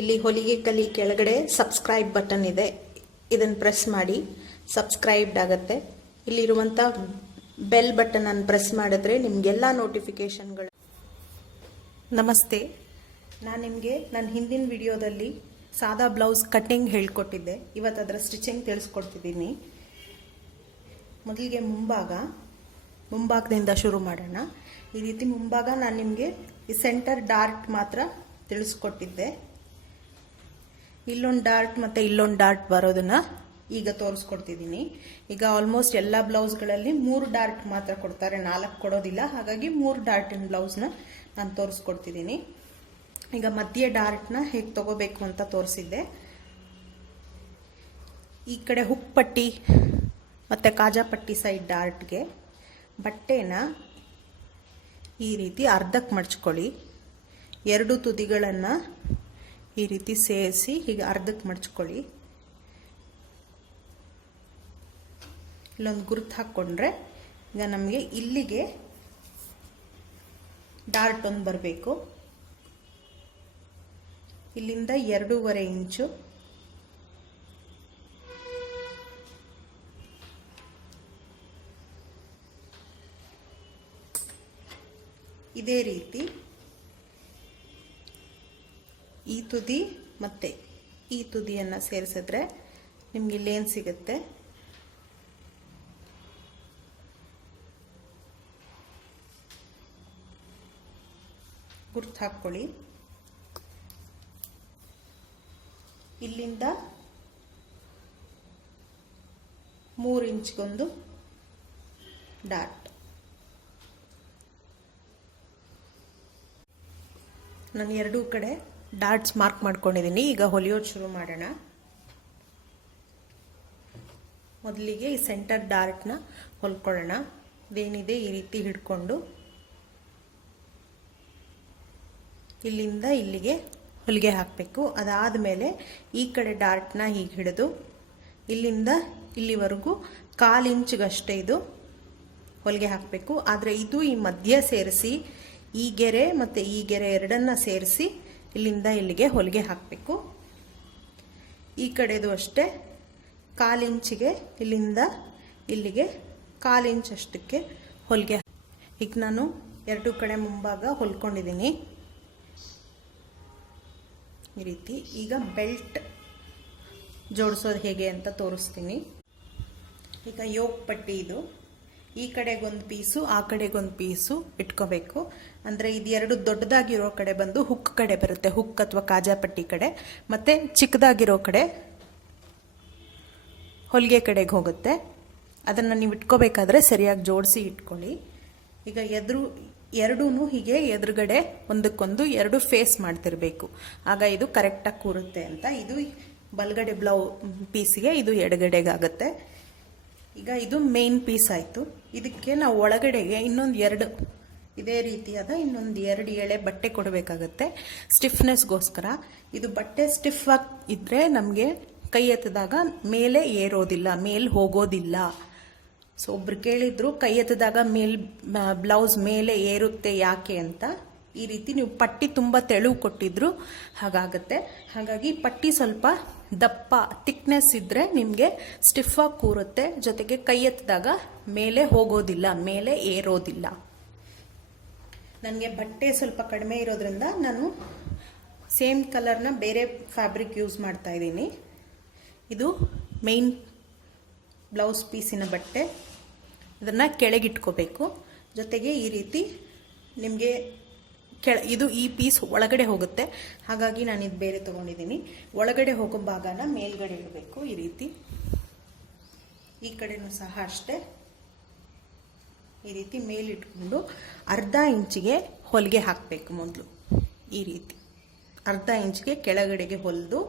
ಇಲ್ಲಿ ಹೊಲಿಗೆ ಕಲಿ ಕೆಳಗಡೆ ಸಬ್ಸ್ಕ್ರೈಬ್ ಬಟನ್ ಇದೆ. ಇದನ್ನು ಪ್ರೆಸ್ ಮಾಡಿ ಸಬ್ಸ್ಕ್ರೈಬ್ಡ್ ಆಗುತ್ತೆ. ಇಲ್ಲಿರುವಂಥ ಬೆಲ್ ಬಟನ್ ಅನ್ನು ಪ್ರೆಸ್ ಮಾಡಿದ್ರೆ ನಿಮಗೆಲ್ಲ ನೋಟಿಫಿಕೇಶನ್ಗಳು ನಮಸ್ತೆ. ನಾನು ನಿಮಗೆ ನನ್ನ ಹಿಂದಿನ ವಿಡಿಯೋದಲ್ಲಿ ಸಾದಾ ಬ್ಲೌಸ್ ಕಟ್ಟಿಂಗ್ ಹೇಳ್ಕೊಟ್ಟಿದ್ದೆ. ಇವತ್ತು ಅದರ ಸ್ಟಿಚಿಂಗ್ ತಿಳಿಸ್ಕೊಡ್ತಿದ್ದೀನಿ. ಮೊದಲಿಗೆ ಮುಂಭಾಗ, ಮುಂಭಾಗದಿಂದ ಶುರು ಮಾಡೋಣ. ಈ ರೀತಿ ಮುಂಭಾಗ ನಾನು ನಿಮಗೆ ಈ ಸೆಂಟರ್ ಡಾರ್ಟ್ ಮಾತ್ರ ತಿಳಿಸ್ಕೊಟ್ಟಿದ್ದೆ. ಇಲ್ಲೊಂದು ಡಾರ್ಟ್ ಮತ್ತು ಇಲ್ಲೊಂದು ಡಾರ್ಟ್ ಬರೋದನ್ನ ಈಗ ತೋರಿಸ್ಕೊಡ್ತಿದ್ದೀನಿ. ಈಗ ಆಲ್ಮೋಸ್ಟ್ ಎಲ್ಲ ಬ್ಲೌಸ್ಗಳಲ್ಲಿ ಮೂರು ಡಾರ್ಟ್ ಮಾತ್ರ ಕೊಡ್ತಾರೆ, ನಾಲ್ಕು ಕೊಡೋದಿಲ್ಲ. ಹಾಗಾಗಿ ಮೂರು ಡಾರ್ಟಿನ ಬ್ಲೌಸ್ನ ನಾನು ತೋರಿಸ್ಕೊಡ್ತಿದ್ದೀನಿ. ಈಗ ಮಧ್ಯೆ ಡಾರ್ಟ್ನ ಹೇಗೆ ತಗೋಬೇಕು ಅಂತ ತೋರಿಸಿದ್ದೆ. ಈ ಕಡೆ ಹುಕ್ ಪಟ್ಟಿ ಮತ್ತು ಕಾಜಾಪಟ್ಟಿ ಸೈಡ್ ಡಾರ್ಟ್ಗೆ ಬಟ್ಟೆನ ಈ ರೀತಿ ಅರ್ಧಕ್ಕೆ ಮಡ್ಚ್ಕೊಳ್ಳಿ. ಎರಡು ತುದಿಗಳನ್ನು ಈ ರೀತಿ ಸೇರಿಸಿ, ಹೀಗೆ ಅರ್ಧಕ್ಕೆ ಮಡ್ಚ್ಕೊಳ್ಳಿ. ಇಲ್ಲೊಂದು ಗುರುತು ಹಾಕ್ಕೊಂಡ್ರೆ, ಈಗ ನಮಗೆ ಇಲ್ಲಿಗೆ ಡಾರ್ಟ್ ಒಂದು ಬರಬೇಕು. ಇಲ್ಲಿಂದ ಎರಡೂವರೆ ಇಂಚು. ಇದೇ ರೀತಿ. ಈ ತುದಿ ಮತ್ತೆ ಈ ತುದಿಯನ್ನು ಸೇರಿಸಿದ್ರೆ ನಿಮಗೆ ಇಲ್ಲೇನು ಸಿಗುತ್ತೆ? ಗುರ್ತು ಹಾಕ್ಕೊಳ್ಳಿ. ಇಲ್ಲಿಂದ ಮೂರು ಇಂಚ್ಗೊಂದು ಡಾಟ್. ನಾನು ಎರಡೂ ಕಡೆ ಡಾಟ್ಸ್ ಮಾರ್ಕ್ ಮಾಡ್ಕೊಂಡಿದ್ದೀನಿ. ಈಗ ಹೊಲಿಯೋದು ಶುರು ಮಾಡೋಣ. ಮೊದಲಿಗೆ ಈ ಸೆಂಟರ್ ಡಾರ್ಟ್ನ ಹೊಲ್ಕೊಳ್ಳೋಣ. ಇದೇನಿದೆ? ಈ ರೀತಿ ಹಿಡ್ಕೊಂಡು. ಇಲ್ಲಿಂದ ಇಲ್ಲಿಗೆ ಹೊಲಿಗೆ ಹಾಕಬೇಕು. ಅದಾದ ಮೇಲೆ ಈ ಕಡೆ ಡಾರ್ಟ್ನ ಹೀಗೆ ಹಿಡಿದು, ಇಲ್ಲಿಂದ ಇಲ್ಲಿವರೆಗೂ ಕಾಲು ಇಂಚ್ಗಷ್ಟೇ ಇದು ಹೊಲಿಗೆ ಹಾಕಬೇಕು. ಆದರೆ ಇದು ಈ ಮಧ್ಯ ಸೇರಿಸಿ, ಈ ಗೆರೆ ಮತ್ತು ಈ ಗೆರೆ ಎರಡನ್ನ ಸೇರಿಸಿ ಇಲ್ಲಿಂದ ಇಲ್ಲಿಗೆ ಹೊಲಿಗೆ ಹಾಕಬೇಕು. ಈ ಕಡೆದು ಅಷ್ಟೇ ಕಾಲಿಂಚಿಗೆ ಇಲ್ಲಿಂದ ಇಲ್ಲಿಗೆ ಕಾಲಿಂಚಷ್ಟಕ್ಕೆ ಹೊಲಿಗೆ ಈಗ ನಾನು ಎರಡು ಕಡೆ ಮುಂಭಾಗ ಹೊಲ್ಕೊಂಡಿದ್ದೀನಿ. ಈ ರೀತಿ ಈಗ ಬೆಲ್ಟ್ ಜೋಡಿಸೋದು ಹೇಗೆ ಅಂತ ತೋರಿಸ್ತೀನಿ. ಈಗ ಯೋಗ ಪಟ್ಟಿ ಇದು. ಈ ಕಡೆಗೊಂದು ಪೀಸು, ಆ ಕಡೆಗೊಂದು ಪೀಸು ಇಟ್ಕೋಬೇಕು. ಅಂದರೆ ಇದು ಎರಡು ದೊಡ್ಡದಾಗಿರೋ ಕಡೆ ಬಂದು ಹುಕ್ ಕಡೆ ಬರುತ್ತೆ. ಹುಕ್ ಅಥವಾ ಕಾಜಾಪಟ್ಟಿ ಕಡೆ. ಮತ್ತು ಚಿಕ್ಕದಾಗಿರೋ ಕಡೆ ಹೊಲಿಗೆ ಕಡೆಗೆ ಹೋಗುತ್ತೆ. ಅದನ್ನು ನೀವು ಇಟ್ಕೋಬೇಕಾದ್ರೆ ಸರಿಯಾಗಿ ಜೋಡಿಸಿ ಇಟ್ಕೊಳ್ಳಿ. ಈಗ ಎದುರು ಎರಡೂ ಹೀಗೆ ಎದುರುಗಡೆ ಒಂದಕ್ಕೊಂದು ಎರಡು ಫೇಸ್ ಮಾಡ್ತಿರಬೇಕು. ಆಗ ಇದು ಕರೆಕ್ಟಾಗಿ ಕೂರುತ್ತೆ ಅಂತ. ಇದು ಬಲಗಡೆ ಬ್ಲೌ ಪೀಸಿಗೆ ಇದು ಎಡಗಡೆಗಾಗುತ್ತೆ. ಈಗ ಇದು ಮೇನ್ ಪೀಸ್ ಆಯಿತು. ಇದಕ್ಕೆ ನಾವು ಒಳಗಡೆಗೆ ಇನ್ನೊಂದು ಎರಡು ಇದೇ ರೀತಿಯಾದ ಇನ್ನೊಂದು ಎರಡು ಎಳೆ ಬಟ್ಟೆ ಕೊಡಬೇಕಾಗತ್ತೆ. ಸ್ಟಿಫ್ನೆಸ್ಗೋಸ್ಕರ ಇದು ಬಟ್ಟೆ ಸ್ಟಿಫ್ ಆಗಿ ಇದ್ದರೆ ನಮಗೆ ಕೈ ಎತ್ತಿದಾಗ ಮೇಲೆ ಏರೋದಿಲ್ಲ, ಮೇಲೆ ಹೋಗೋದಿಲ್ಲ. ಸೊ ಒಬ್ರು ಕೇಳಿದ್ರು, ಕೈ ಎತ್ತಿದಾಗ ಮೇಲ್ ಬ್ಲೌಸ್ ಮೇಲೆ ಏರುತ್ತೆ ಯಾಕೆ ಅಂತ. ಈ ರೀತಿ ನೀವು ಪಟ್ಟಿ ತುಂಬ ತೆಳುವು ಕೊಟ್ಟಿದ್ರು ಹಾಗಾಗತ್ತೆ. ಹಾಗಾಗಿ ಪಟ್ಟಿ ಸ್ವಲ್ಪ ದಪ್ಪ ಥಿಕ್ನೆಸ್ ಇದ್ದರೆ ನಿಮಗೆ ಸ್ಟಿಫಾಗಿ ಕೂರುತ್ತೆ. ಜೊತೆಗೆ ಕೈ ಎತ್ತಿದಾಗ ಮೇಲೆ ಹೋಗೋದಿಲ್ಲ, ಮೇಲೆ ಏರೋದಿಲ್ಲ. ನನಗೆ ಬಟ್ಟೆ ಸ್ವಲ್ಪ ಕಡಿಮೆ ಇರೋದ್ರಿಂದ ನಾನು ಸೇಮ್ ಕಲರ್ನ ಬೇರೆ ಫ್ಯಾಬ್ರಿಕ್ ಯೂಸ್ ಮಾಡ್ತಾ ಇದ್ದೀನಿ. ಇದು ಮೇನ್ ಬ್ಲೌಸ್ ಪೀಸಿನ ಬಟ್ಟೆ. ಇದನ್ನು ಕೆಳಗಿಟ್ಕೋಬೇಕು. ಜೊತೆಗೆ ಈ ರೀತಿ ನಿಮಗೆ ಕೆಳ, ಇದು ಈ ಪೀಸ್ ಒಳಗಡೆ ಹೋಗುತ್ತೆ. ಹಾಗಾಗಿ ನಾನು ಇದು ಬೇರೆ ತೊಗೊಂಡಿದ್ದೀನಿ. ಒಳಗಡೆ ಹೋಗೋ ಭಾಗನ ಮೇಲ್ಗಡೆ ಇಡಬೇಕು ಈ ರೀತಿ. ಈ ಕಡೆನೂ ಸಹ ಅಷ್ಟೇ. ಈ ರೀತಿ ಮೇಲಿಟ್ಕೊಂಡು ಅರ್ಧ ಇಂಚಿಗೆ ಹೊಲಿಗೆ ಹಾಕಬೇಕು ಮೊದಲು. ಈ ರೀತಿ. ಅರ್ಧ ಇಂಚಿಗೆ ಕೆಳಗಡೆಗೆ ಹೊಲಿದು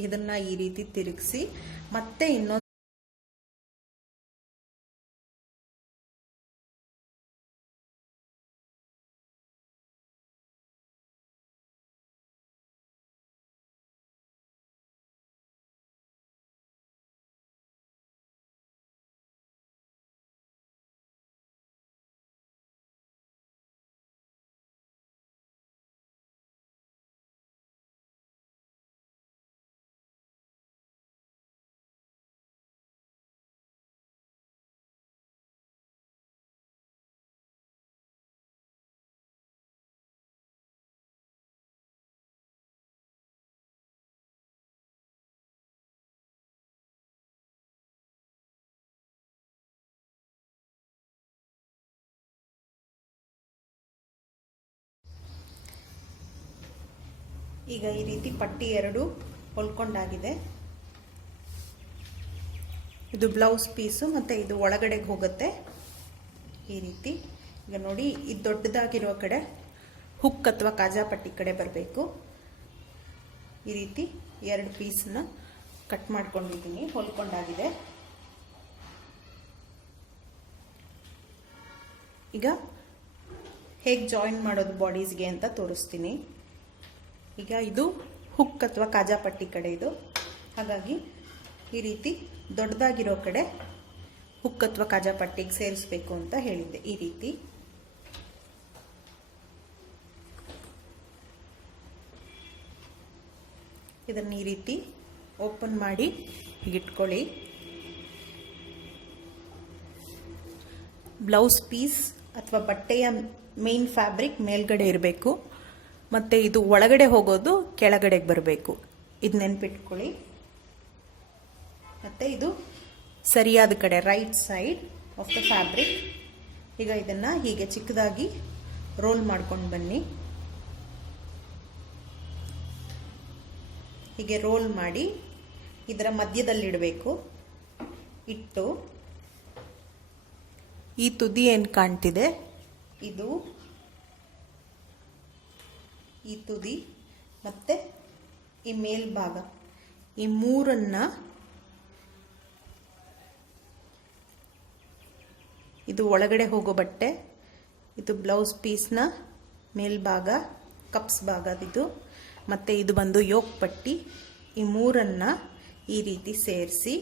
ಇದನ್ನು ಈ ರೀತಿ ತಿರುಗಿಸಿ ಮತ್ತೆ ಇನ್ನೊಂದು ಈಗ ಈ ರೀತಿ ಪಟ್ಟಿ ಎರಡು ಹೊಲ್ಕೊಂಡಾಗಿದೆ. ಇದು ಬ್ಲೌಸ್ ಪೀಸು ಮತ್ತು ಇದು ಒಳಗಡೆಗೆ ಹೋಗುತ್ತೆ. ಈ ರೀತಿ. ಈಗ ನೋಡಿ ಇದು ದೊಡ್ಡದಾಗಿರೋ ಕಡೆ ಹುಕ್ ಅಥವಾ ಕಾಜಾ ಪಟ್ಟಿ ಕಡೆ ಬರಬೇಕು. ಈ ರೀತಿ ಎರಡು ಪೀಸನ್ನ ಕಟ್ ಮಾಡ್ಕೊಂಡಿದ್ದೀನಿ, ಹೊಲ್ಕೊಂಡಾಗಿದೆ. ಈಗ ಹೇಗೆ ಜಾಯಿನ್ ಮಾಡೋದು ಬಾಡೀಸ್ಗೆ ಅಂತ ತೋರಿಸ್ತೀನಿ. ಈಗ ಇದು ಹುಕ್ ಅಥವಾ ಕಾಜಾ ಪಟ್ಟಿ ಕಡೆ ಇದು. ಹಾಗಾಗಿ ಈ ರೀತಿ ದೊಡ್ಡದಾಗಿರೋ ಕಡೆ ಹುಕ್ ಅಥವಾ ಕಾಜಾ ಪಟ್ಟಿಗೆ ಸೇರಿಸ್ಬೇಕು ಅಂತ ಹೇಳಿದ್ದೆ. ಈ ರೀತಿ. ಇದನ್ನು ಈ ರೀತಿ ಓಪನ್ ಮಾಡಿ ಹೀಗಿಟ್ಕೊಳ್ಳಿ. ಬ್ಲೌಸ್ ಪೀಸ್ ಅಥವಾ ಬಟ್ಟೆಯ ಮೇನ್ ಫ್ಯಾಬ್ರಿಕ್ ಮೇಲ್ಗಡೆ ಇರಬೇಕು. ಮತ್ತು ಇದು ಒಳಗಡೆ ಹೋಗೋದು ಕೆಳಗಡೆಗೆ ಬರಬೇಕು. ಇದು ನೆನ್ಪಿಟ್ಕೊಳ್ಳಿ. ಮತ್ತು ಇದು ಸರಿಯಾದ ಕಡೆ right side of the fabric ಈಗ ಇದನ್ನು ಹೀಗೆ ಚಿಕ್ಕದಾಗಿ ರೋಲ್ ಮಾಡ್ಕೊಂಡು ಬನ್ನಿ. ಹೀಗೆ ರೋಲ್ ಮಾಡಿ ಇದರ ಮಧ್ಯದಲ್ಲಿಡಬೇಕು. ಇಟ್ಟು ಈ ತುದಿ ಏನು ಕಾಣ್ತಿದೆ? ಇದು ಈ ತುದಿ ಮತ್ತು ಈ ಮೇಲ್ಭಾಗ. ಈ ಮೂರನ್ನು ಇದು ಒಳಗಡೆ ಹೋಗೋ ಬಟ್ಟೆ, ಇದು ಬ್ಲೌಸ್ ಪೀಸ್ನ ಮೇಲ್ಭಾಗ, ಕಪ್ಸ್ ಭಾಗ ಇದು ಮತ್ತು ಇದು ಬಂದು ಯೋಕ್ ಪಟ್ಟಿ. ಈ ಮೂರನ್ನು ಈ ರೀತಿ ಸೇರಿಸಿ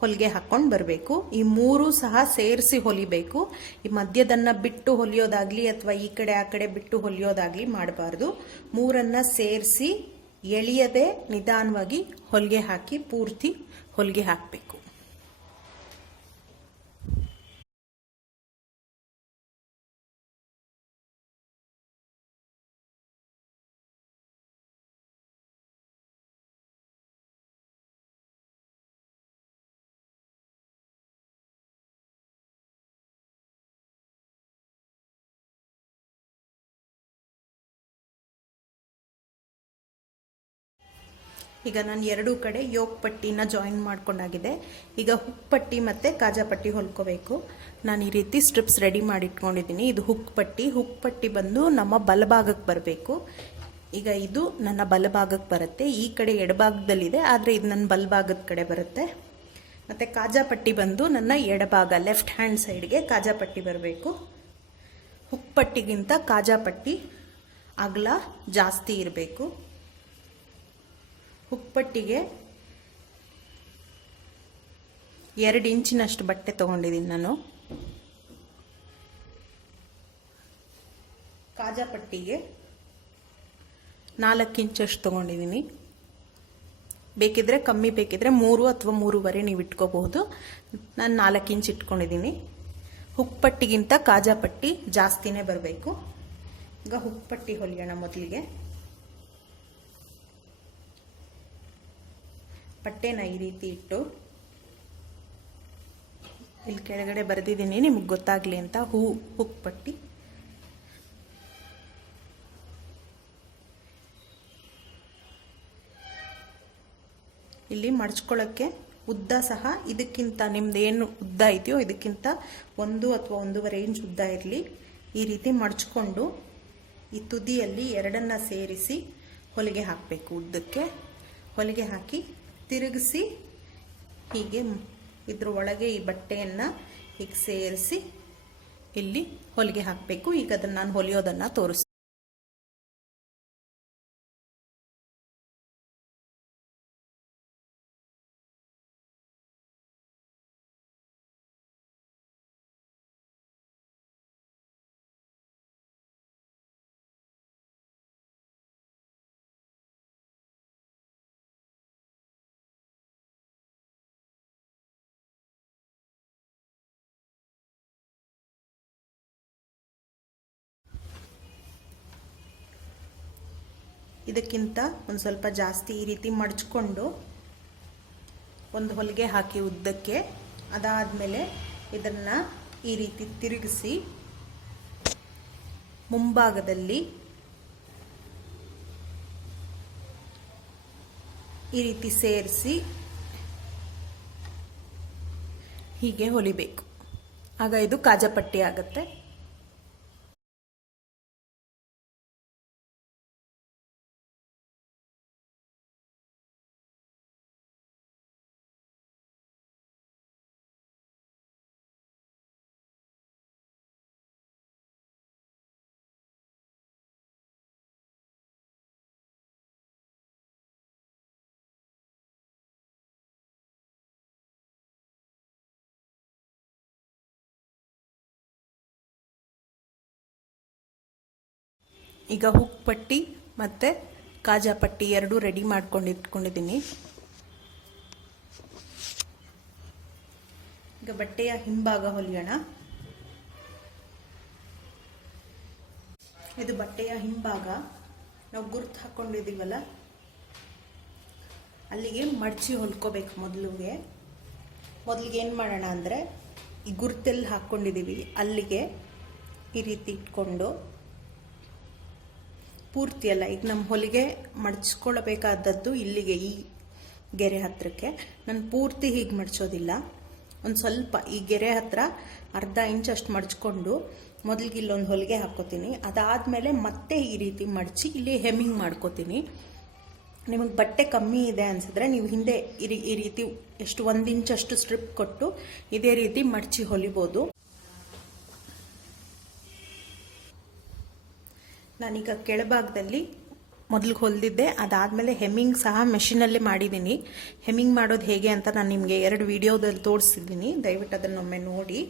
ಹೊಲಿಗೆ ಹಾಕ್ಕೊಂಡು ಬರಬೇಕು. ಈ ಮೂರು ಸಹ ಸೇರಿಸಿ ಹೊಲಿಬೇಕು. ಈ ಮಧ್ಯದನ್ನು ಬಿಟ್ಟು ಹೊಲಿಯೋದಾಗಲಿ ಅಥವಾ ಈ ಕಡೆ ಆ ಕಡೆ ಬಿಟ್ಟು ಹೊಲಿಯೋದಾಗಲಿ ಮಾಡಬಾರ್ದು. ಮೂರನ್ನು ಸೇರಿಸಿ ಎಳೆಯದೆ ನಿಧಾನವಾಗಿ ಹೊಲಿಗೆ ಹಾಕಿ ಪೂರ್ತಿ ಹೊಲಿಗೆ ಹಾಕಬೇಕು. ಈಗ ನಾನು ಎರಡೂ ಕಡೆ ಯೋಗ್ ಪಟ್ಟಿನ ಜಾಯಿನ್ ಮಾಡ್ಕೊಂಡಾಗಿದೆ. ಈಗ ಹುಕ್ ಪಟ್ಟಿ ಮತ್ತು ಕಾಜಾ ಪಟ್ಟಿ ಹೊಲ್ಕೋಬೇಕು. ನಾನು ಈ ರೀತಿ ಸ್ಟ್ರಿಪ್ಸ್ ರೆಡಿ ಮಾಡಿ ಇಟ್ಕೊಂಡಿದ್ದೀನಿ ಇದು ಹುಕ್ ಪಟ್ಟಿ. ಹುಕ್ ಪಟ್ಟಿ ಬಂದು ನಮ್ಮ ಬಲಭಾಗಕ್ಕೆ ಬರಬೇಕು. ಈಗ ಇದು ನನ್ನ ಬಲಭಾಗಕ್ಕೆ ಬರುತ್ತೆ. ಈ ಕಡೆ ಎಡಭಾಗದಲ್ಲಿದೆ, ಆದರೆ ಇದು ನನ್ನ ಬಲಭಾಗದ ಕಡೆ ಬರುತ್ತೆ. ಮತ್ತು ಕಾಜಾ ಪಟ್ಟಿ ಬಂದು ನನ್ನ ಎಡಭಾಗ ಲೆಫ್ಟ್ ಹ್ಯಾಂಡ್ ಸೈಡ್ಗೆ ಕಾಜಾ ಪಟ್ಟಿ ಬರಬೇಕು. ಹುಕ್ ಪಟ್ಟಿಗಿಂತ ಕಾಜಾ ಪಟ್ಟಿ ಅಗಲ ಜಾಸ್ತಿ ಇರಬೇಕು. ಹುಕ್ಪಟ್ಟಿಗೆ ಎರಡು ಇಂಚಿನಷ್ಟು ಬಟ್ಟೆ ತಗೊಂಡಿದ್ದೀನಿ ನಾನು. ಕಾಜಾಪಟ್ಟಿಗೆ ನಾಲ್ಕು ಇಂಚಷ್ಟು ತೊಗೊಂಡಿದ್ದೀನಿ. ಬೇಕಿದ್ರೆ ಕಮ್ಮಿ, ಬೇಕಿದ್ರೆ ಮೂರು ಅಥವಾ ಮೂರುವರೆ ನೀವು ಇಟ್ಕೋಬಹುದು. ನಾನು ನಾಲ್ಕು ಇಂಚ್ ಇಟ್ಕೊಂಡಿದ್ದೀನಿ. ಹುಕ್ಪಟ್ಟಿಗಿಂತ ಕಾಜಾ ಪಟ್ಟಿ ಜಾಸ್ತಿನೇ ಬರಬೇಕು. ಈಗ ಹುಕ್ಪಟ್ಟಿ ಹೊಲಿಯೋಣ ಮೊದಲಿಗೆ. ಪಟ್ಟೆನ ಈ ರೀತಿ ಇಟ್ಟು ಇಲ್ಲಿ ಕೆಳಗಡೆ ಬರೆದಿದ್ದೀನಿ, ನಿಮಗೆ ಗೊತ್ತಾಗಲಿ ಅಂತ ಹೂ, ಹುಕ್ ಪಟ್ಟಿ. ಇಲ್ಲಿ ಮಡ್ಚ್ಕೊಳ್ಳೋಕ್ಕೆ ಉದ್ದ ಸಹ, ಇದಕ್ಕಿಂತ ನಿಮ್ದು ಏನು ಉದ್ದ ಇದೆಯೋ, ಇದಕ್ಕಿಂತ ಒಂದು ಅಥವಾ ಒಂದೂವರೆ ಇಂಚ್ ಉದ್ದ ಇರಲಿ. ಈ ರೀತಿ ಮಡ್ಚ್ಕೊಂಡು ಈ ತುದಿಯಲ್ಲಿ ಎರಡನ್ನ ಸೇರಿಸಿ ಹೊಲಿಗೆ ಹಾಕಬೇಕು ಉದ್ದಕ್ಕೆ. ಹೊಲಿಗೆ ಹಾಕಿ ತಿರುಗಿಸಿ ಹೀಗೆ ಇದ್ರ ಒಳಗೆ ಈ ಬಟ್ಟೆಯನ್ನು ಹೀಗೆ ಸೇರಿಸಿ ಇಲ್ಲಿ ಹೊಲಿಗೆ ಹಾಕಬೇಕು. ಈಗ ಅದನ್ನು ನಾನು ಹೊಲಿಯೋದನ್ನು ತೋರಿಸ್ತೀನಿ. ಇದಕ್ಕಿಂತ ಒಂದು ಸ್ವಲ್ಪ ಜಾಸ್ತಿ ಈ ರೀತಿ ಮಡಚ್ಕೊಂಡು ಒಂದು ಹೊಲಿಗೆ ಹಾಕಿ ಉದ್ದಕ್ಕೆ, ಅದಾದಮೇಲೆ ಇದನ್ನು ಈ ರೀತಿ ತಿರುಗಿಸಿ ಮುಂಭಾಗದಲ್ಲಿ ಈ ರೀತಿ ಸೇರಿಸಿ ಹೀಗೆ ಹೊಲಿಬೇಕು. ಆಗ ಇದು ಕಾಜಪಟ್ಟಿ ಆಗುತ್ತೆ. ಈಗ ಹುಕ್ ಪಟ್ಟಿ ಮತ್ತು ಕಾಜಾ ಪಟ್ಟಿ ಎರಡೂ ರೆಡಿ ಮಾಡ್ಕೊಂಡು ಇಟ್ಕೊಂಡಿದ್ದೀನಿ. ಈಗ ಬಟ್ಟೆಯ ಹಿಂಭಾಗ ಹೊಲಿಯೋಣ. ಇದು ಬಟ್ಟೆಯ ಹಿಂಭಾಗ. ನಾವು ಗುರ್ತು ಹಾಕ್ಕೊಂಡಿದ್ದೀವಲ್ಲ ಅಲ್ಲಿಗೆ ಮಡಚಿ ಹೊಲ್ಕೋಬೇಕು ಮೊದಲಿಗೆ. ಮೊದಲಿಗೆ ಏನು ಮಾಡೋಣ ಅಂದರೆ ಈ ಗುರ್ತೆಲ್ಲಿ ಹಾಕ್ಕೊಂಡಿದ್ದೀವಿ ಅಲ್ಲಿಗೆ ಈ ರೀತಿ ಇಟ್ಕೊಂಡು ಪೂರ್ತಿ ಅಲ್ಲ. ಈಗ ನಮ್ಮ ಹೊಲಿಗೆ ಮಡಚ್ಕೊಳ್ಬೇಕಾದದ್ದು ಇಲ್ಲಿಗೆ ಈ ಗೆರೆ ಹತ್ರಕ್ಕೆ. ನಾನು ಪೂರ್ತಿ ಹೀಗೆ ಮಡಚೋದಿಲ್ಲ. ಒಂದು ಸ್ವಲ್ಪ ಈ ಗೆರೆ ಹತ್ರ ಅರ್ಧ ಇಂಚ್ ಅಷ್ಟು ಮಡಚ್ಕೊಂಡು ಮೊದಲಿಗೆ ಇಲ್ಲೊಂದು ಹೊಲಿಗೆ ಹಾಕ್ಕೋತೀನಿ. ಅದಾದಮೇಲೆ ಮತ್ತೆ ಈ ರೀತಿ ಮಡಚಿ ಇಲ್ಲಿ ಹೆಮ್ಮಿಂಗ್ ಮಾಡ್ಕೋತೀನಿ. ನಿಮಗೆ ಬಟ್ಟೆ ಕಮ್ಮಿ ಇದೆ ಅನಿಸಿದ್ರೆ ನೀವು ಹಿಂದೆ ಈ ರೀತಿ ಎಷ್ಟು ಒಂದು ಇಂಚಷ್ಟು ಸ್ಟ್ರಿಪ್ ಕೊಟ್ಟು ಇದೇ ರೀತಿ ಮಡಚಿ ಹೊಲಿಬೋದು. ನಾನೀಗ ಕೆಳಭಾಗದಲ್ಲಿ ಮೊದಲಿಗೆ ಹೊಲಿದಿದ್ದೆ. ಅದಾದಮೇಲೆ ಹೆಮ್ಮಿಂಗ್ ಸಹ ಮೆಷಿನಲ್ಲೇ ಮಾಡಿದ್ದೀನಿ ಹೆಮ್ಮಿಂಗ್ ಮಾಡೋದು ಹೇಗೆ ಅಂತ ನಾನು ನಿಮಗೆ ಎರಡು ವಿಡಿಯೋದಲ್ಲಿ ತೋರಿಸಿದ್ದೀನಿ ದಯವಿಟ್ಟು ಅದನ್ನೊಮ್ಮೆ ನೋಡಿ.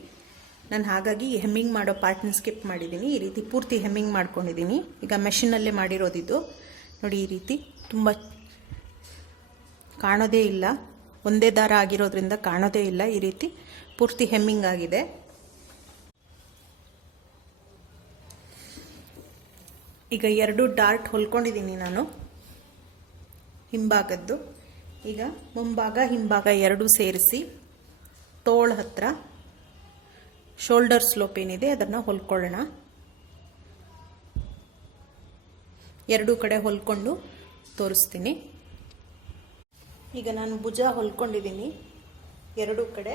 ನಾನು ಹಾಗಾಗಿ ಹೆಮ್ಮಿಂಗ್ ಮಾಡೋ ಪಾರ್ಟ್ನ ಸ್ಕಿಪ್ ಮಾಡಿದ್ದೀನಿ ಈ ರೀತಿ ಪೂರ್ತಿ ಹೆಮ್ಮಿಂಗ್ ಮಾಡ್ಕೊಂಡಿದ್ದೀನಿ ಈಗ ಮೆಷಿನಲ್ಲೇ ಮಾಡಿರೋದಿದ್ದು ನೋಡಿ, ಈ ರೀತಿ ತುಂಬ ಕಾಣೋದೇ ಇಲ್ಲ. ಒಂದೇ ದಾರ ಆಗಿರೋದ್ರಿಂದ ಕಾಣೋದೇ ಇಲ್ಲ. ಈ ರೀತಿ ಪೂರ್ತಿ ಹೆಮ್ಮಿಂಗ್ ಆಗಿದೆ. ಈಗ ಎರಡು ಡಾರ್ಟ್ ಹೊಲ್ಕೊಂಡಿದ್ದೀನಿ ನಾನು. ಹಿಂಭಾಗದ್ದು. ಈಗ ಮುಂಭಾಗ, ಹಿಂಭಾಗ ಎರಡೂ ಸೇರಿಸಿ. ತೋಳ ಹತ್ರ. ಶೋಲ್ಡರ್ ಸ್ಲೋಪ್ ಏನಿದೆ ಅದನ್ನು ಹೊಲ್ಕೊಳ್ಳೋಣ. ಎರಡೂ ಕಡೆ ಹೊಲ್ಕೊಂಡು ತೋರಿಸ್ತೀನಿ. ಈಗ ನಾನು ಭುಜ ಹೊಲ್ಕೊಂಡಿದ್ದೀನಿ. ಎರಡೂ ಕಡೆ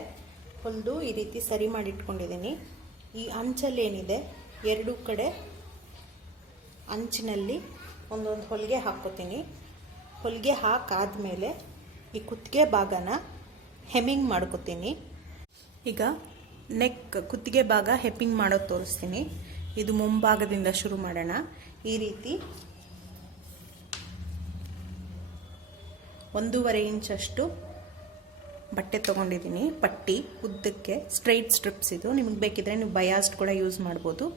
ಹೊಲಿದು ಈ ರೀತಿ ಸರಿ ಮಾಡಿಟ್ಕೊಂಡಿದ್ದೀನಿ. ಈ ಅಂಚಲ್ಲಿ ಏನಿದೆ, ಎರಡೂ ಕಡೆ ಅಂಚಿನಲ್ಲಿ ಒಂದೊಂದು ಹೊಲಿಗೆ ಹಾಕ್ಕೋತೀನಿ. ಹೊಲಿಗೆ ಹಾಕಾದ್ಮೇಲೆ ಈ ಕುತ್ತಿಗೆ ಭಾಗನ ಹೆಮ್ಮಿಂಗ್ ಮಾಡ್ಕೋತೀನಿ. ಈಗ ನೆಕ್ ಕುತ್ತಿಗೆ ಭಾಗ ಹೆಪ್ಪಿಂಗ್ ಮಾಡೋದು ತೋರಿಸ್ತೀನಿ. ಇದು ಮುಂಭಾಗದಿಂದ ಶುರು ಮಾಡೋಣ. ಈ ರೀತಿ ಒಂದೂವರೆ ಇಂಚಷ್ಟು ಬಟ್ಟೆ ತೊಗೊಂಡಿದ್ದೀನಿ. ಪಟ್ಟಿ, ಉದ್ದಕ್ಕೆ ಸ್ಟ್ರೈಟ್ ಸ್ಟ್ರಿಪ್ಸ್ ಇದು. ನಿಮಗೆ ಬೇಕಿದ್ರೆ ನೀವು ಬಯಾಸ್ಟ್ ಕೂಡ ಯೂಸ್ ಮಾಡ್ಬೋದು.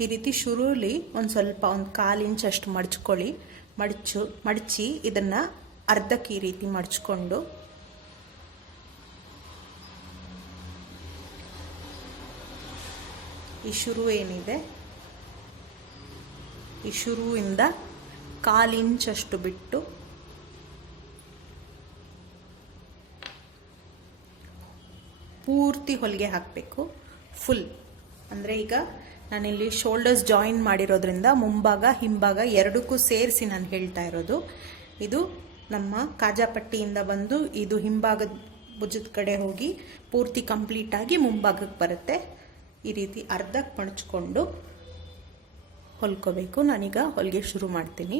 ಈ ರೀತಿ ಶುರುಲಿ ಒಂದು ಸ್ವಲ್ಪ ಒಂದು ಕಾಲು ಇಂಚ್ ಅಷ್ಟು ಮಡ್ಚ್ಕೊಳ್ಳಿ. ಮಡಚು, ಮಡಚಿ ಇದನ್ನು ಅರ್ಧಕ್ಕೆ ಈ ರೀತಿ ಮಡಚ್ಕೊಂಡು. ಈ ಶುರು ಏನಿದೆ? ಈ ಶುರುವಿಂದ ಕಾಲು ಇಂಚಷ್ಟು ಬಿಟ್ಟು. ಪೂರ್ತಿ ಹೊಲಿಗೆ ಹಾಕಬೇಕು. ಫುಲ್. ಅಂದರೆ ಈಗ ನಾನಿಲ್ಲಿ ಶೋಲ್ಡರ್ಸ್ ಜಾಯಿನ್ ಮಾಡಿರೋದ್ರಿಂದ ಮುಂಭಾಗ, ಹಿಂಭಾಗ ಎರಡಕ್ಕೂ ಸೇರಿಸಿ ನಾನು ಹೇಳ್ತಾ ಇರೋದು. ಇದು ನಮ್ಮ ಕಾಜಾಪಟ್ಟಿಯಿಂದ ಬಂದು ಇದು ಹಿಂಭಾಗದ ಭುಜದ ಕಡೆ ಹೋಗಿ ಪೂರ್ತಿ ಕಂಪ್ಲೀಟಾಗಿ ಮುಂಭಾಗಕ್ಕೆ ಬರುತ್ತೆ. ಈ ರೀತಿ ಅರ್ಧಕ್ಕೆ ಪಣಚ್ಕೊಂಡು ಹೊಲ್ಕೋಬೇಕು. ನಾನೀಗ ಹೊಲಿಗೆ ಶುರು ಮಾಡ್ತೀನಿ.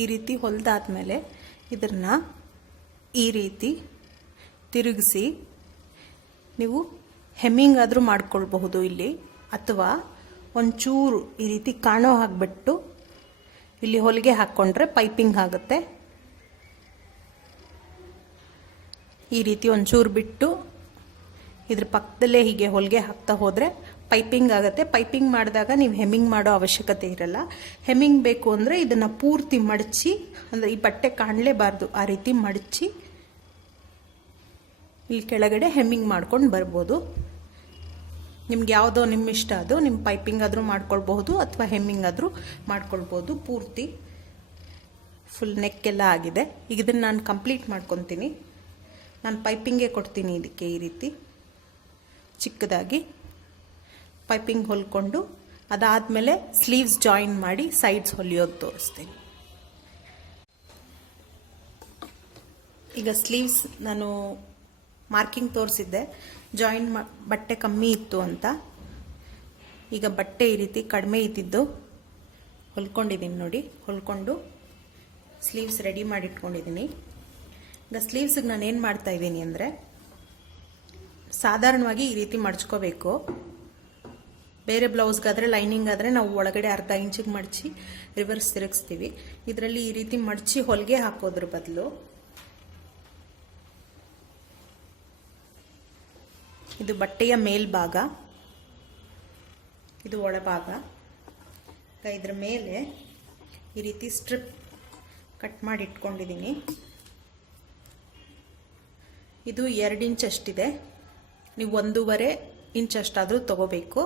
ಈ ರೀತಿ ಹೊಲಿದಾದ್ಮೇಲೆ ಇದನ್ನು ಈ ರೀತಿ ತಿರುಗಿಸಿ ನೀವು ಹೆಮ್ಮಿಂಗ್ ಆದರೂ ಮಾಡ್ಕೊಳ್ಬಹುದು ಇಲ್ಲಿ, ಅಥವಾ ಒಂಚೂರು ಈ ರೀತಿ ಕಾಣೋ ಹಾಕ್ಬಿಟ್ಟು ಇಲ್ಲಿ ಹೊಲಿಗೆ ಹಾಕ್ಕೊಂಡ್ರೆ ಪೈಪಿಂಗ್ ಆಗುತ್ತೆ. ಈ ರೀತಿ ಒಂಚೂರು ಬಿಟ್ಟು ಇದ್ರ ಪಕ್ಕದಲ್ಲೇ ಹೀಗೆ ಹೊಲಿಗೆ ಹಾಕ್ತಾ ಹೋದರೆ ಪೈಪಿಂಗ್ ಆಗುತ್ತೆ. ಪೈಪಿಂಗ್ ಮಾಡಿದಾಗ ನೀವು ಹೆಮ್ಮಿಂಗ್ ಮಾಡೋ ಅವಶ್ಯಕತೆ ಇರಲ್ಲ. ಹೆಮ್ಮಿಂಗ್ ಬೇಕು ಅಂದರೆ ಇದನ್ನು ಪೂರ್ತಿ ಮಡಚಿ, ಅಂದರೆ ಈ ಬಟ್ಟೆ ಕಾಣಲೇಬಾರ್ದು. ಆ ರೀತಿ ಮಡಚಿ ಇಲ್ಲಿ ಕೆಳಗಡೆ ಹೆಮ್ಮಿಂಗ್ ಮಾಡ್ಕೊಂಡು ಬರ್ಬೋದು. ನಿಮ್ಗೆ ಯಾವುದೋ ನಿಮ್ಮ ಇಷ್ಟ ಅದು ನಿಮ್ಮ ಪೈಪಿಂಗ್ ಆದರೂ ಮಾಡ್ಕೊಳ್ಬಹುದು ಅಥವಾ ಹೆಮ್ಮಿಂಗ್ ಆದರೂ ಮಾಡ್ಕೊಳ್ಬೋದು. ಪೂರ್ತಿ ಫುಲ್ ನೆಕ್ ಎಲ್ಲ ಆಗಿದೆ. ಈಗ ಇದನ್ನು ನಾನು ಕಂಪ್ಲೀಟ್ ಮಾಡ್ಕೊತೀನಿ. ನಾನು ಪೈಪಿಂಗೇ ಕೊಡ್ತೀನಿ ಇದಕ್ಕೆ ಈ ರೀತಿ. ಚಿಕ್ಕದಾಗಿ. ಪೈಪಿಂಗ್ ಹೊಲ್ಕೊಂಡು ಅದಾದಮೇಲೆ ಸ್ಲೀವ್ಸ್ ಜಾಯಿನ್ ಮಾಡಿ ಸೈಡ್ಸ್ ಹೊಲಿಯೋದು ತೋರಿಸ್ತೀನಿ. ಈಗ ಸ್ಲೀವ್ಸ್ ನಾನು ಮಾರ್ಕಿಂಗ್ ತೋರಿಸಿದ್ದೆ. ಜಾಯಿನ್ ಬಟ್ಟೆ ಕಮ್ಮಿ ಇತ್ತು ಅಂತ. ಈಗ ಬಟ್ಟೆ ಈ ರೀತಿ ಕಡಿಮೆ ಇದ್ದಿದ್ದು ಹೊಲ್ಕೊಂಡಿದ್ದೀನಿ ನೋಡಿ. ಹೊಲ್ಕೊಂಡು ಸ್ಲೀವ್ಸ್ ರೆಡಿ ಮಾಡಿ ಇಟ್ಕೊಂಡಿದ್ದೀನಿ ಈಗ ಸ್ಲೀವ್ಸಿಗೆ ನಾನು ಏನು ಮಾಡ್ತಾಯಿದ್ದೀನಿ ಅಂದರೆ ಸಾಧಾರಣವಾಗಿ ಈ ರೀತಿ ಮಡ್ಚ್ಕೋಬೇಕು. ಬೇರೆ ಬ್ಲೌಸ್ಗಾದರೆ ಲೈನಿಂಗ್ ಆದರೆ ನಾವು ಒಳಗಡೆ ಅರ್ಧ ಇಂಚಿಗೆ ಮಡಚಿ ರಿವರ್ಸ್ ತಿರುಗಿಸ್ತೀವಿ. ಇದರಲ್ಲಿ ಈ ರೀತಿ ಮಡಚಿ ಹೊಲಿಗೆ ಹಾಕೋದ್ರ ಬದಲು. ಇದು ಬಟ್ಟೆಯ ಮೇಲ್ಭಾಗ ಇದು ಒಳಭಾಗ ಇದ್ರ ಮೇಲೆ ಈ ರೀತಿ ಸ್ಟ್ರಿಪ್ ಕಟ್ ಮಾಡಿ ಇಟ್ಕೊಂಡಿದ್ದೀನಿ ಇದು ಎರಡು ಇಂಚ್ ಅಷ್ಟಿದೆ. ನೀವು ಒಂದೂವರೆ ಇಂಚ್ ಅಷ್ಟಾದರೂ ತೊಗೋಬೇಕು.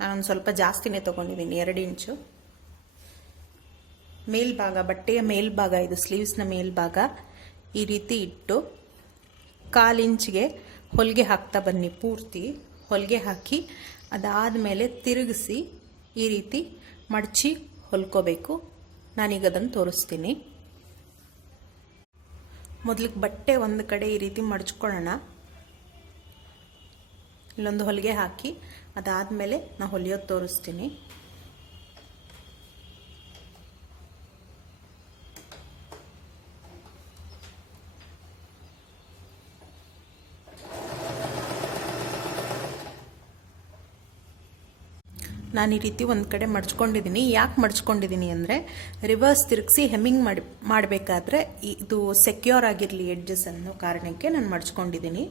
ನಾನೊಂದು ಸ್ವಲ್ಪ ಜಾಸ್ತಿನೇ ತೊಗೊಂಡಿದ್ದೀನಿ, ಎರಡು ಇಂಚು. ಮೇಲ್ಭಾಗ, ಬಟ್ಟೆಯ ಮೇಲ್ಭಾಗ ಇದು ಸ್ಲೀವ್ಸ್ನ ಮೇಲ್ಭಾಗ. ಈ ರೀತಿ ಇಟ್ಟು ಕಾಲು ಇಂಚ್ಗೆ ಹೊಲಿಗೆ ಹಾಕ್ತಾ ಬನ್ನಿ ಪೂರ್ತಿ. ಹೊಲಿಗೆ ಹಾಕಿ ಅದಾದಮೇಲೆ ತಿರುಗಿಸಿ ಈ ರೀತಿ ಮಡಚಿ ಹೊಲ್ಕೋಬೇಕು. ನಾನೀಗ ಅದನ್ನು ತೋರಿಸ್ತೀನಿ. ಮೊದಲಿಗೆ ಬಟ್ಟೆ ಒಂದು ಕಡೆ ಈ ರೀತಿ ಮಡಚ್ಕೊಳ್ಳೋಣ. ಇಲ್ಲೊಂದು ಹೊಲಿಗೆ ಹಾಕಿ ಅದಾದಮೇಲೆ ನಾನು ಹೊಲಿಯೋದು ತೋರಿಸ್ತೀನಿ. ನಾನು ಈ ರೀತಿ ಒಂದು ಕಡೆ ಮಡ್ಚ್ಕೊಂಡಿದ್ದೀನಿ ಯಾಕೆ ಮಡ್ಚ್ಕೊಂಡಿದ್ದೀನಿ ಅಂದರೆ ರಿವರ್ಸ್ ತಿರುಗಿಸಿ ಹೆಮ್ಮಿಂಗ್ ಮಾಡಿ, ಮಾಡಬೇಕಾದ್ರೆ ಇದು ಸೆಕ್ಯೂರ್ ಆಗಿರಲಿ ಎಡ್ಜಸ್ ಅನ್ನೋ ಕಾರಣಕ್ಕೆ ನಾನು ಮಡ್ಚ್ಕೊಂಡಿದ್ದೀನಿ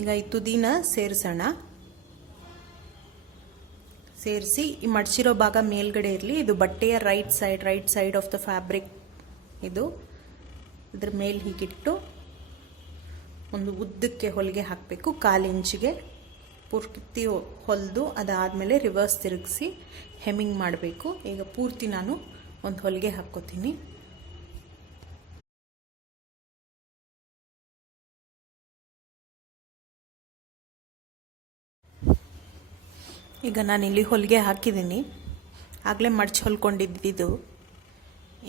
ಈಗ ಈ ತುದಿನ ಸೇರಿಸೋಣ. ಸೇರಿಸಿ ಈ ಮಡ್ಚಿರೋ ಭಾಗ ಮೇಲ್ಗಡೆ ಇರಲಿ. ಇದು ಬಟ್ಟೆಯ right side right side of the fabric ಇದು. ಇದ್ರ ಮೇಲೆ ಹೀಗಿಟ್ಟು ಒಂದು ಉದ್ದಕ್ಕೆ ಹೊಲಿಗೆ ಹಾಕಬೇಕು. ಕಾಲು ಇಂಚಿಗೆ ಪೂರ್ತಿ ಹೊಲಿದು ಅದಾದಮೇಲೆ ರಿವರ್ಸ್ ತಿರುಗಿಸಿ ಹೆಮ್ಮಿಂಗ್ ಮಾಡಬೇಕು. ಈಗ ಪೂರ್ತಿ ನಾನು ಒಂದು ಹೊಲಿಗೆ ಹಾಕ್ಕೋತೀನಿ. ಈಗ ನಾನಿಲ್ಲಿ ಹೊಲಿಗೆ ಹಾಕಿದ್ದೀನಿ ಆಗಲೇ ಮಡ್ಚಿ ಹೊಲ್ಕೊಂಡಿದ್ದಿದ್ದು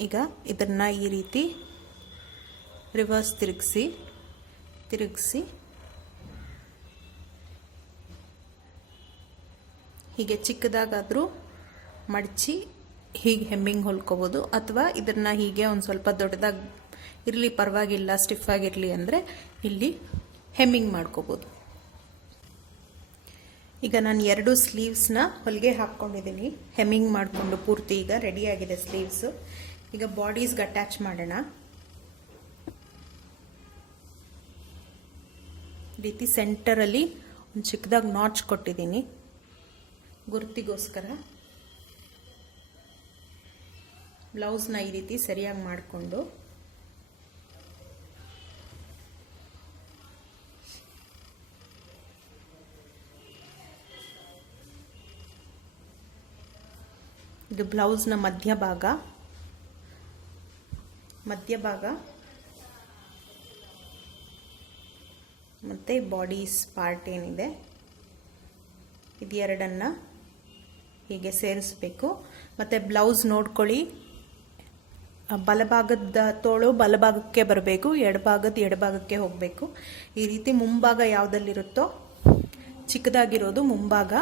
ಈಗ ಇದನ್ನು ಈ ರೀತಿ ರಿವರ್ಸ್ ತಿರುಗಿಸಿ ತಿರುಗಿಸಿ ಹೀಗೆ ಚಿಕ್ಕದಾಗಾದರೂ ಮಡಚಿ ಹೀಗೆ ಹೆಮ್ಮಿಂಗ್ ಹೊಲ್ಕೋಬೋದು. ಅಥವಾ ಇದನ್ನು ಹೀಗೆ ಒಂದು ಸ್ವಲ್ಪ ದೊಡ್ಡದಾಗಿ ಇರಲಿ, ಪರವಾಗಿಲ್ಲ ಸ್ಟಿಫ್ ಆಗಿರಲಿ ಅಂದರೆ ಇಲ್ಲಿ ಹೆಮ್ಮಿಂಗ್ ಮಾಡ್ಕೋಬೋದು. ಈಗ ನಾನು ಎರಡು ಸ್ಲೀವ್ಸ್ನ ಹೊಲಿಗೆ ಹಾಕ್ಕೊಂಡಿದ್ದೀನಿ. ಹೆಮ್ಮಿಂಗ್ ಮಾಡಿಕೊಂಡು ಪೂರ್ತಿ ಈಗ ರೆಡಿಯಾಗಿದೆ ಸ್ಲೀವ್ಸು. ಈಗ ಬಾಡೀಸ್ಗೆ ಅಟ್ಯಾಚ್ ಮಾಡೋಣ. ರೀತಿ ಸೆಂಟರಲ್ಲಿ ಒಂದು ಚಿಕ್ಕದಾಗಿ ನಾಚ್ ಕೊಟ್ಟಿದ್ದೀನಿ. ಗುರುತಿಗೋಸ್ಕರ. ಬ್ಲೌಸ್ನ ಈ ರೀತಿ ಸರಿಯಾಗಿ ಮಾಡಿಕೊಂಡು. ಇದು ಬ್ಲೌಸ್ನ ಮಧ್ಯಭಾಗ ಮಧ್ಯಭಾಗ ಮತ್ತು ಬಾಡೀಸ್ ಪಾರ್ಟ್ ಏನಿದೆ. ಇದು ಎರಡನ್ನ ಹೀಗೆ ಸೇರಿಸ್ಬೇಕು. ಮತ್ತು ಬ್ಲೌಸ್ ನೋಡ್ಕೊಳ್ಳಿ. ಬಲಭಾಗದ ತೋಳು ಬಲಭಾಗಕ್ಕೆ ಬರಬೇಕು. ಎಡಭಾಗದ ಎಡಭಾಗಕ್ಕೆ ಹೋಗಬೇಕು. ಈ ರೀತಿ ಮುಂಭಾಗ ಯಾವುದಲ್ಲಿರುತ್ತೋ, ಚಿಕ್ಕದಾಗಿರೋದು ಮುಂಭಾಗ.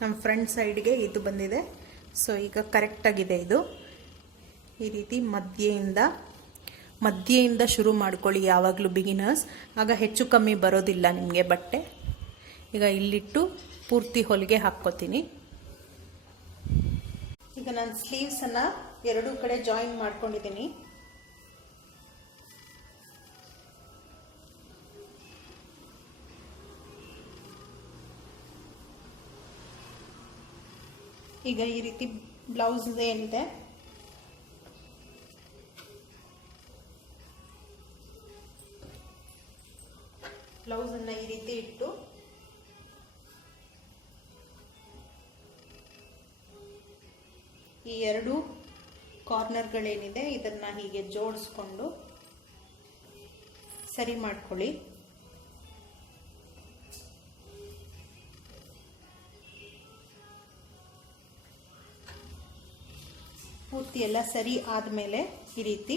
ನಮ್ಮ ಫ್ರಂಟ್ ಸೈಡ್ಗೆ ಇದು ಬಂದಿದೆ. ಸೊ ಈಗ ಕರೆಕ್ಟಾಗಿದೆ ಇದು. ಈ ರೀತಿ ಮಧ್ಯೆಯಿಂದ ಮಧ್ಯೆಯಿಂದ ಶುರು ಮಾಡ್ಕೊಳ್ಳಿ ಯಾವಾಗಲೂ ಬಿಗಿನರ್ಸ್ ಆಗ ಹೆಚ್ಚು ಕಮ್ಮಿ ಬರೋದಿಲ್ಲ ನಿಮಗೆ ಬಟ್ಟೆ. ಈಗ ಇಲ್ಲಿಟ್ಟು ಪೂರ್ತಿ ಹೊಲಿಗೆ ಹಾಕ್ಕೋತೀನಿ. ಈಗ ನಾನು ಸ್ಲೀವ್ಸನ್ನು ಎರಡೂ ಕಡೆ ಜಾಯಿನ್ ಮಾಡ್ಕೊಂಡಿದ್ದೀನಿ. ಈಗ ಈ ರೀತಿ ಬ್ಲೌಸ್ ಏನಿದೆ ಬ್ಲೌಸ್ ಅನ್ನ ಈ ರೀತಿ ಇಟ್ಟು. ಈ ಎರಡು ಕಾರ್ನರ್ಗಳೇನಿದೆ ಇದನ್ನ ಹೀಗೆ ಜೋಡಿಸ್ಕೊಂಡು ಸರಿ ಮಾಡ್ಕೊಳ್ಳಿ. ಪೂರ್ತಿ ಎಲ್ಲ ಸರಿ ಆದಮೇಲೆ ಈ ರೀತಿ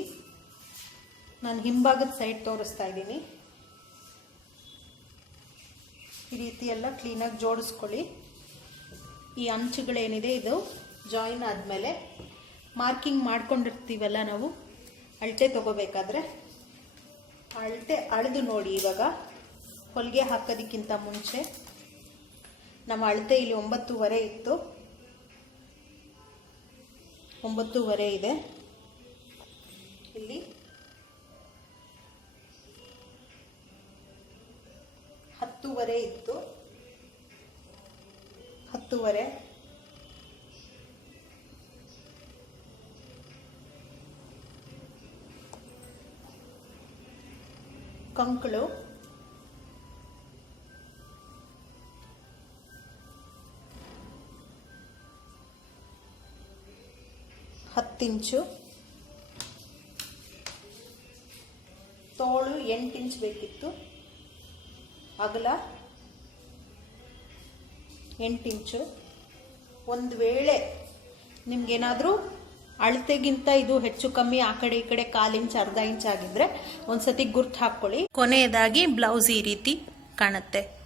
ನಾನು ಹಿಂಭಾಗದ ಸೈಡ್ ತೋರಿಸ್ತಾ ಇದ್ದೀನಿ. ಈ ರೀತಿ ಎಲ್ಲ ಕ್ಲೀನಾಗಿ ಜೋಡಿಸ್ಕೊಳ್ಳಿ. ಈ ಅಂಚುಗಳೇನಿದೆ, ಇದು ಜಾಯಿನ್ ಆದಮೇಲೆ ಮಾರ್ಕಿಂಗ್ ಮಾಡ್ಕೊಂಡಿರ್ತೀವಲ್ಲ ನಾವು, ಅಳತೆ ತಗೋಬೇಕಾದ್ರೆ ಅಳತೆ ಅಳೆದು ನೋಡಿ ಇವಾಗ. ಹೊಲಿಗೆ ಹಾಕೋದಕ್ಕಿಂತ ಮುಂಚೆ. ನಮ್ಮ ಅಳತೆ ಇಲ್ಲಿ ಒಂಬತ್ತೂವರೆ ಇತ್ತು. ಒಂಬತ್ತೂವರೆ ಇದೆ. ಇಲ್ಲಿ ಹತ್ತೂವರೆ ಇತ್ತು. ಹತ್ತೂವರೆ. ಕಂಕಳು. ಹತ್ತಿಂಚು ತೋಳು ಎಂಟು ಇಂಚ್ ಬೇಕಿತ್ತು. ಅಗಲ ಎಂಟು ಇಂಚು. ಒಂದು ವೇಳೆ ನಿಮಗೇನಾದರೂ ಅಳತೆಗಿಂತ ಇದು ಹೆಚ್ಚು ಕಮ್ಮಿ ಆ ಕಡೆ ಈ ಕಡೆ ಕಾಲು ಇಂಚ್, ಅರ್ಧ ಇಂಚ್ ಆಗಿದ್ರೆ ಒಂದ್ಸತಿ ಗುರ್ತು ಹಾಕ್ಕೊಳ್ಳಿ. ಕೊನೆಯದಾಗಿ ಬ್ಲೌಸ್ ಈ ರೀತಿ ಕಾಣುತ್ತೆ.